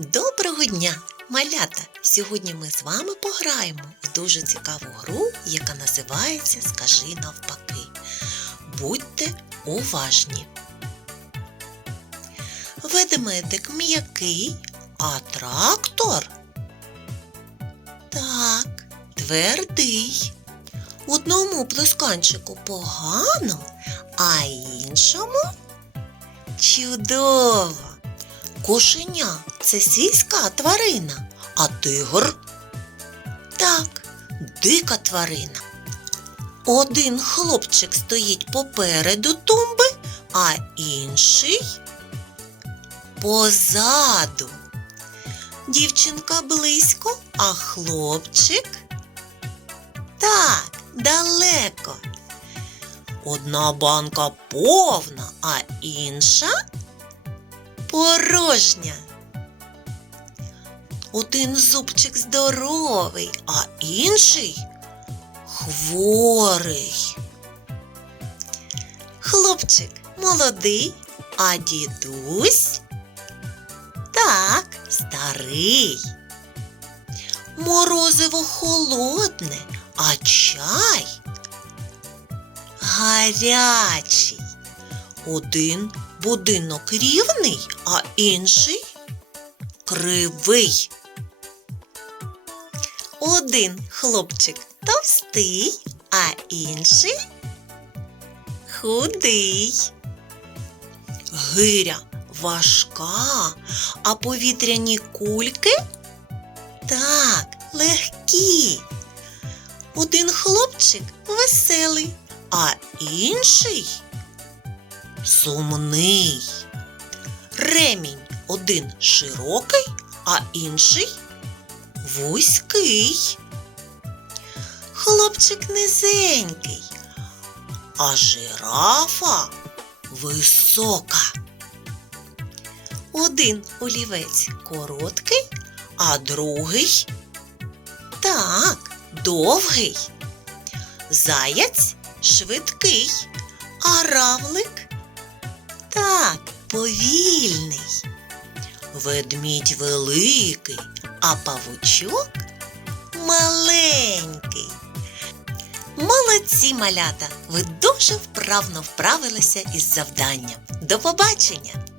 Доброго дня, малята! Сьогодні ми з вами пограємо в дуже цікаву гру, яка називається Скажи навпаки. Будьте уважні. Ведмедик м'який, а трактор. Так, твердий. Одному плесканчику погано, а іншому чудово. Кошеня це сільська тварина, а тигр так, дика тварина. Один хлопчик стоїть попереду тумби, а інший позаду. Дівчинка близько, а хлопчик так, далеко. Одна банка повна, а інша порожня. Один зубчик здоровий, а інший хворий. Хлопчик молодий, а дідусь так, старий. Морозиво холодне, а чай гарячий. Один будинок рівний, а інший кривий. Один хлопчик товстий, а інший худий. Гиря важка, а повітряні кульки так, легкі. Один хлопчик веселий, а інший сумний. Ремінь один широкий, а інший вузький. Хлопчик низенький, а жирафа висока. Один олівець короткий, а другий так, довгий. Заяць швидкий, а равлик так, повільний. Ведмідь великий, а павучок маленький. Молодці малята! Ви дуже вправно вправилися із завданням. До побачення!